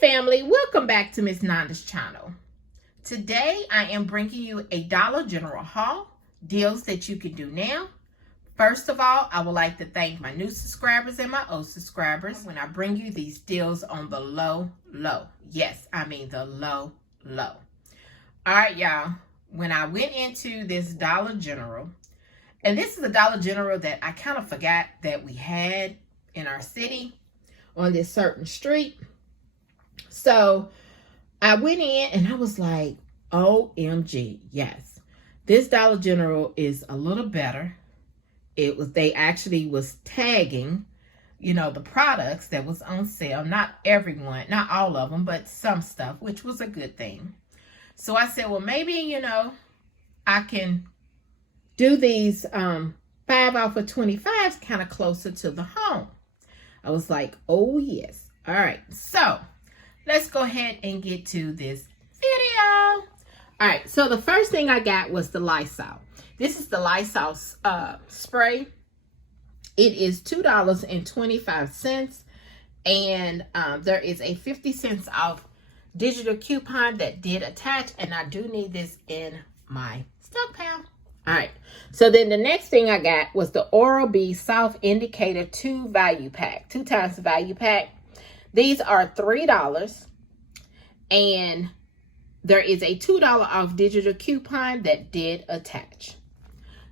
Family, welcome back to Miss Nanda's channel. Today I am bringing you a Dollar General haul, deals that you can do now. First of all, I would like to thank my new subscribers and my old subscribers when I bring you these deals on the low. Yes, I mean the low. All right, y'all. When I went into this Dollar General, and this is a Dollar General that I kind of forgot that we had in our city on this certain street. So I went in and I was like, OMG, yes, this Dollar General is a little better. They actually was tagging, the products that was on sale. Not everyone, not all of them, but some stuff, which was a good thing. So I said, well, maybe, I can do these 5 off of 25s kind of closer to the home. I was like, oh, yes. All right. So let's go ahead and get to this video. All right. So the first thing I got was the Lysol. This is the Lysol spray. It is $2.25. And there is a 50 cents off digital coupon that did attach. And I do need this in my stockpile. All right. So then the next thing I got was the Oral-B Soft Indicator 2 value pack. 2 times value pack. These are $3. And there is a $2 off digital coupon that did attach.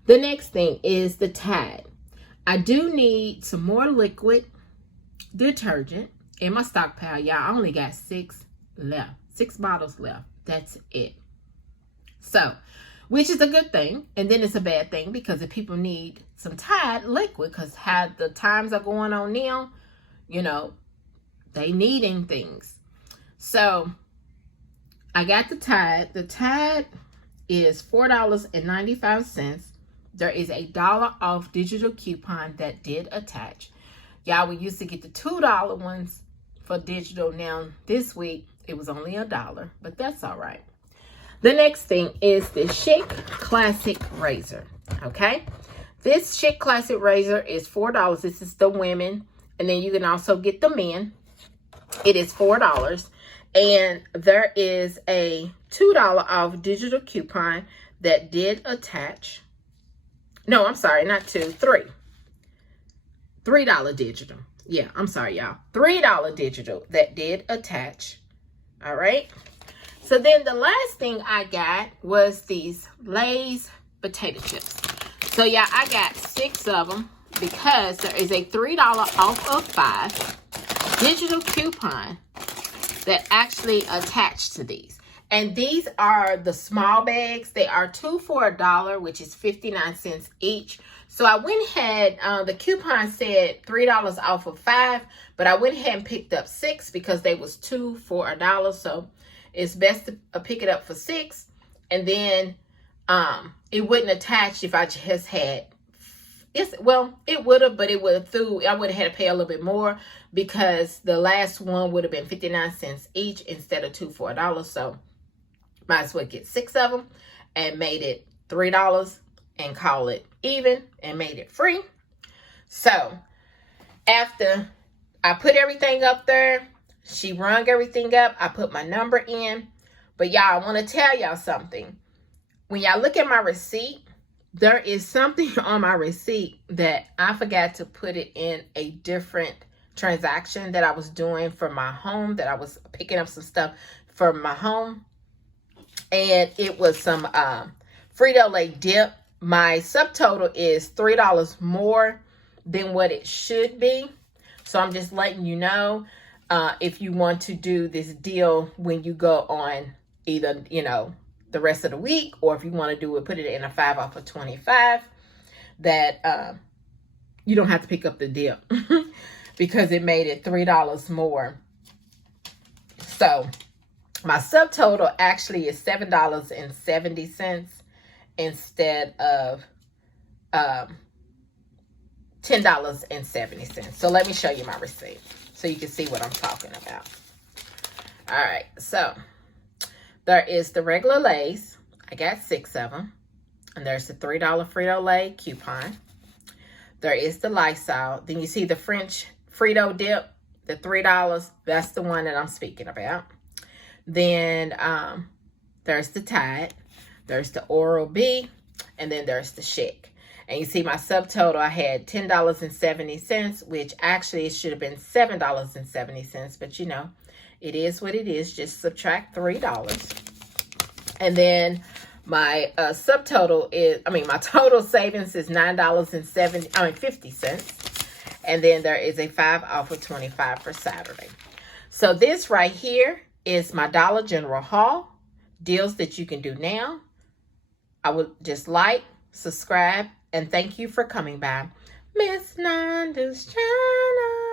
The next thing is the Tide. I do need some more liquid detergent in my stockpile. Y'all, I only got 6 left. 6 bottles left. That's it. So, which is a good thing. And then it's a bad thing because if people need some Tide liquid, because how the times are going on now, they needing things. So, I got the Tide. The Tide is $4.95. There is a $1 off digital coupon that did attach. Y'all, we used to get the $2 ones for digital. Now, this week, it was only $1, but that's all right. The next thing is the Chic Classic Razor, okay? This Chic Classic Razor is $4. This is the women, and then you can also get the men. It is $4, and there is a $2 off digital coupon that did attach. No, I'm sorry, not 2, 3. $3 digital. Yeah, I'm sorry, y'all. $3 digital that did attach. All right. So then the last thing I got was these Lay's potato chips. So yeah, I got 6 of them because there is a $3 off of 5 digital coupon that actually attached to these. And these are the small bags. They are 2 for $1, which is 59 cents each. So I went ahead, the coupon said $3 off of 5, but I went ahead and picked up 6 because they was 2 for $1. So it's best to pick it up for 6. And then it wouldn't attach if I just had, it would have, but it would have I would have had to pay a little bit more because the last one would have been 59 cents each instead of 2 for $1. So might as well get 6 of them and made it $3 and call it even and made it free. So after I put everything up there, she rung everything up. I put my number in. But y'all, I want to tell y'all something. When y'all look at my receipt, there is something on my receipt that I forgot to put it in a different transaction that I was doing for my home, that I was picking up some stuff for my home. And it was some Frito-Lay dip. My subtotal is $3 more than what it should be. So I'm just letting you know, if you want to do this deal when you go on either, the rest of the week, or if you want to do it, put it in a 5 off of 25, that you don't have to pick up the dip because it made it $3 more. So my subtotal actually is $7.70 instead of $10.70. So let me show you my receipt so you can see what I'm talking about. All right, so there is the regular Lay's. I got 6 of them. And there's the $3 Frito-Lay coupon. There is the Lysol. Then you see the French Frito dip. the $3, that's the one that I'm speaking about. Then there's the Tide, there's the Oral-B, and then there's the Chic. And you see my subtotal, I had $10.70, which actually it should have been $7.70, but you know, it is what it is. Just subtract $3. And then my subtotal is, my total savings is $9.50. And then there is a 5 off of 25 for Saturday. So this right here is my Dollar General haul. Deals that you can do now. I would just like, subscribe, and thank you for coming by Miss Nanda's channel.